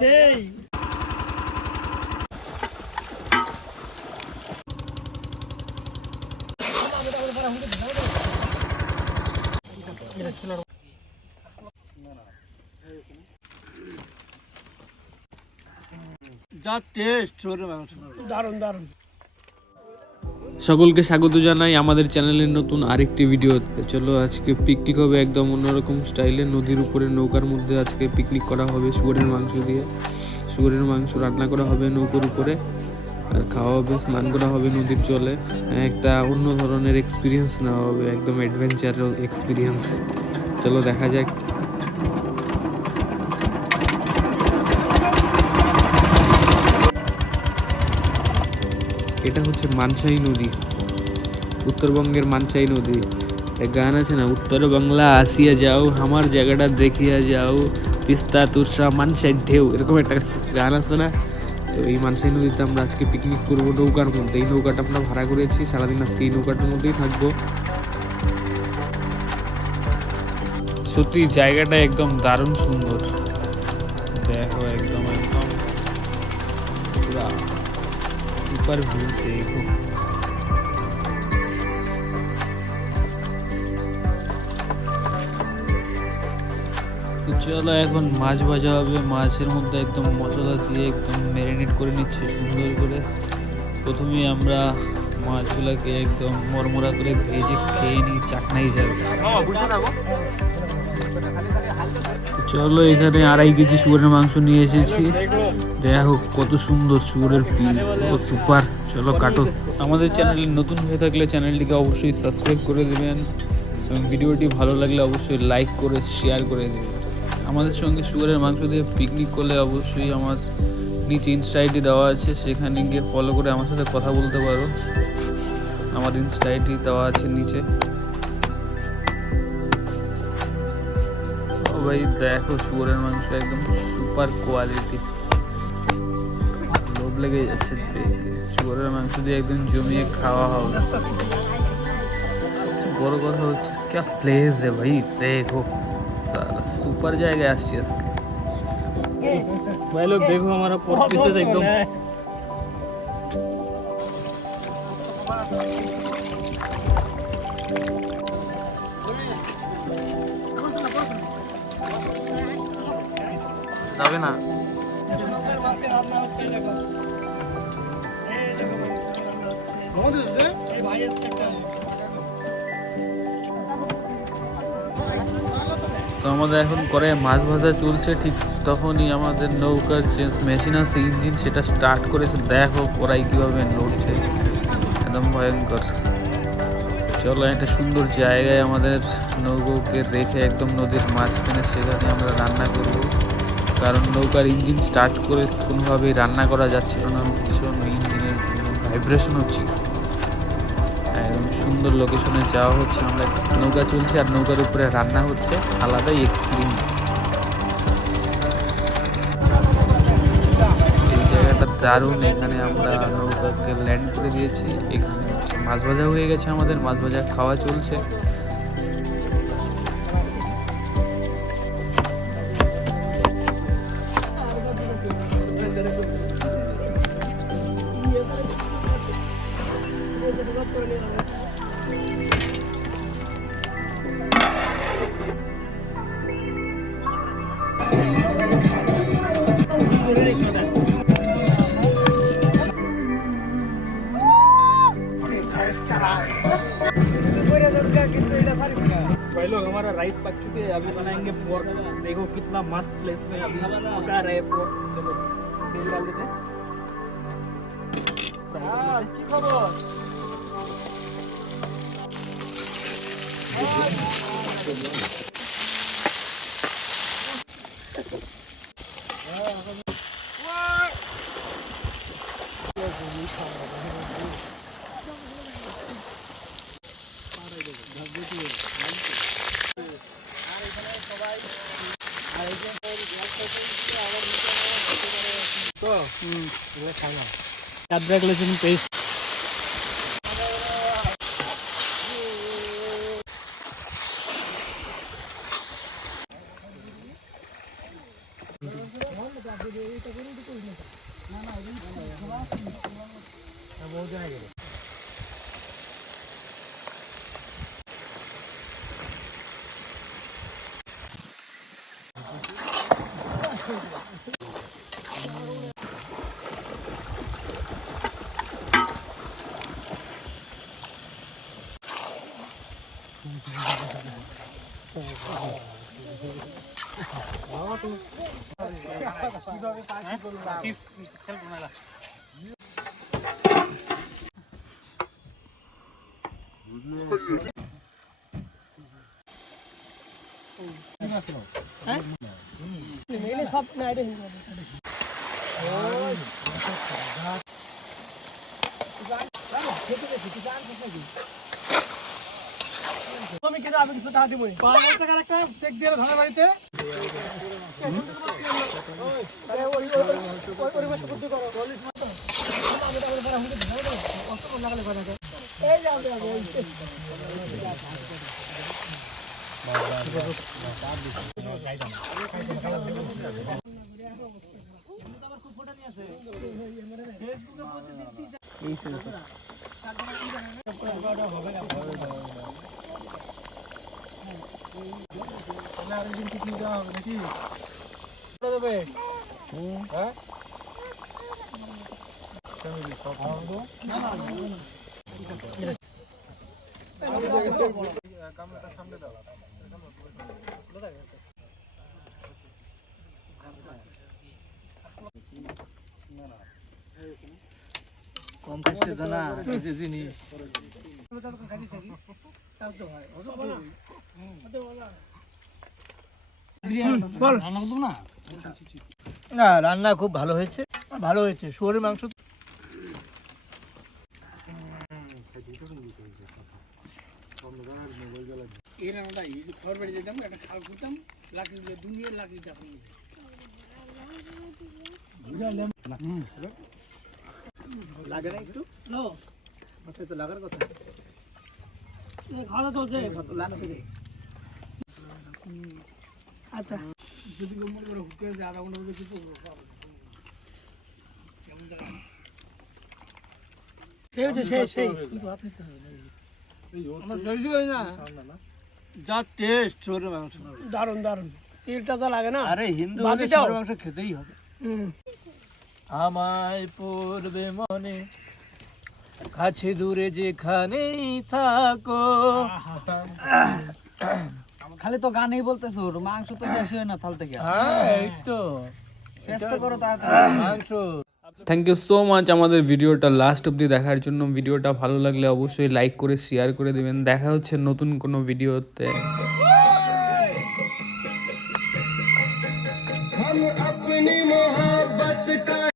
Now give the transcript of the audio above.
সেই যা টেস্ট ছোট মাংস দারুণ দারুণ। সকলকে স্বাগত জানাই আমাদের চ্যানেলের নতুন আরেকটি ভিডিওতে। চলো আজকে পিকনিক হবে একদম অন্যরকম স্টাইলে। নদীর উপরে নৌকার মধ্যে আজকে পিকনিক করা হবে শুয়োরের মাংস দিয়ে। শুয়োরের মাংস রান্না করা হবে নৌকার উপরে, আর খাওয়া হবে, স্নান করা হবে নদীর জলে। একটা অন্য ধরনের এক্সপিরিয়েন্স নেওয়া হবে, একদম অ্যাডভেঞ্চার এক্সপিরিয়েন্স। চলো দেখা যাক। এটা হচ্ছে মানসাই নদী, উত্তরবঙ্গের মানসাই নদী। এক গান আছে না, উত্তর বাংলা আসিয়া যাও, আমার জায়গাটা দেখিয়া যাও, তিস্তা তুরসা মানসাই ঢেউ, এরকম একটা গান আছে না। তো এই মানসাই নদীতে আমরা আজকে পিকনিক করবো নৌকার মধ্যে। এই নৌকাটা আমরা ভাড়া করেছি, সারাদিন আজকে এই নৌকাটার মধ্যেই থাকবো। সত্যি জায়গাটা একদম দারুণ সুন্দর, দেখো একদম একদম পুরা সুপার ভিউ। দেখো চলো এখন মাছ ভাজা হবে। মাছের মধ্যে একদম মশলা দিয়ে একদম ম্যারিনেট করে নিচ্ছে সুন্দর করে। প্রথমে আমরা মাছগুলোকে একদম মরমরা করে ভেজে খেয়ে নিই, চাকনাই যাবে। চলো এখানে 2.5 কেজি শুয়োরের মাংস নিয়ে এসেছি। দেখো কত সুন্দর শুয়োরের পিস, ও সুপার। চলো কাটো। আমাদের চ্যানেলে নতুন হয়ে থাকলে চ্যানেলটিকে অবশ্যই সাবস্ক্রাইব করে দেবেন এবং ভিডিওটি ভালো লাগলে অবশ্যই লাইক করে শেয়ার করে দেবেন। আমাদের সঙ্গে শুয়োরের মাংস দিয়ে পিকনিক করলে অবশ্যই আমার নিচে ইনস্টা আইডি দেওয়া আছে, সেখানে গিয়ে ফলো করে আমার সাথে কথা বলতে পারো। আমার ইনস্টা আইডি দেওয়া আছে নিচে। ও ভাই দেখো শুয়োরের মাংস একদম সুপার কোয়ালিটি, লোভ লেগে যাচ্ছে দেখে। শুয়োরের মাংস দিয়ে একদম জমিয়ে খাওয়া হবে। সবচেয়ে বড় কথা হচ্ছে क्या প্লেস है भाई, देखो साला सुपर জায়গায় আসছি আজকে। भाई लोग देखो हमारा पोर्क पीसेस एकदम যাবে না। তো আমাদের এখন করে মাছ ভাজা চলছে, ঠিক তখনই আমাদের নৌকার যে মেশিন আছে ইঞ্জিন, সেটা স্টার্ট করেছে। দেখো কড়াই কীভাবে নড়ছে, একদম ভয়ঙ্কর। চলো একটা সুন্দর জায়গায় আমাদের নৌকাকে রেখে একদম নদীর মাঝখানে, সেখানে আমরা রান্না করব। কারণ নৌকার ইঞ্জিন স্টার্ট করে কোনোভাবেই রান্না করা যাচ্ছিল না, ভীষণ ইঞ্জিনের ভাইব্রেশন হচ্ছে। একদম সুন্দর লোকেশনে যাওয়া হচ্ছে, আমরা নৌকা চলছে আর নৌকার উপরে রান্না হচ্ছে, আলাদাই এক্সপিরিয়েন্স। এই জায়গাটা দারুণ। এখানে আমরা নৌকাকে ল্যান্ড করে দিয়েছি। এখানে হচ্ছে মাছ ভাজা হয়ে গেছে, আমাদের মাছ ভাজা খাওয়া চলছে। भाई लोग हमारा राइस पक चुके हैं, अभी बनाएंगे पोर्क। देखो कितना मस्त प्लेस में अभी पका रहे हैं पोर्क। चलो तेल डाल देते हैं, फ्राई कर लेते हैं। अदरक लहसुन पेस्ट তুমি কি যাবে কিছু টাকা দিবই 5,000 টাকার একটা চেক দিয়ে ভাড়া বাড়িতে আরে ওই মাছ বুদ্ধি করো 40 মাত্র আমি তাহলে ভাড়া হুঁকে ধরে দাও কত লাগালে ভাড়া দাও এই যাও আরেকদিন পিকনিক যাওয়া হবে নাকি দেবে হ্যাঁ কামড়াটা সামনে দাও কম কষ্টে দানা কিছু জিনিস না রান্না খুব ভালো হয়েছে শুয়োরের মাংস লাগে না একটু তো লাগার কথা খাওয়া চলছে লাগছে রে আচ্ছা যদি নম্বর করে হুকে যে আধা ঘন্টা মধ্যে কিছু যা টেস্ট শুয়োরের মাংস দারুন তেলটা তো লাগে না আরে হিন্দু হলে শুয়োরের মাংস খেতেই হবে আমায় পড়বে মনে কাছে দূরে যেখানেই থাকো খালি তো গানই বলতেছো মাংস তো শেষ হয় না থাল থেকে এই তো শেষ তো করো তাড়াতাড়ি মাংস থ্যাংক ইউ সো মাচ আমাদের ভিডিওটা লাস্ট অবধি দেখার জন্য। ভিডিওটা ভালো লাগলে অবশ্যই লাইক করে শেয়ার করে দেবেন। দেখা হচ্ছে নতুন কোনো ভিডিওতে।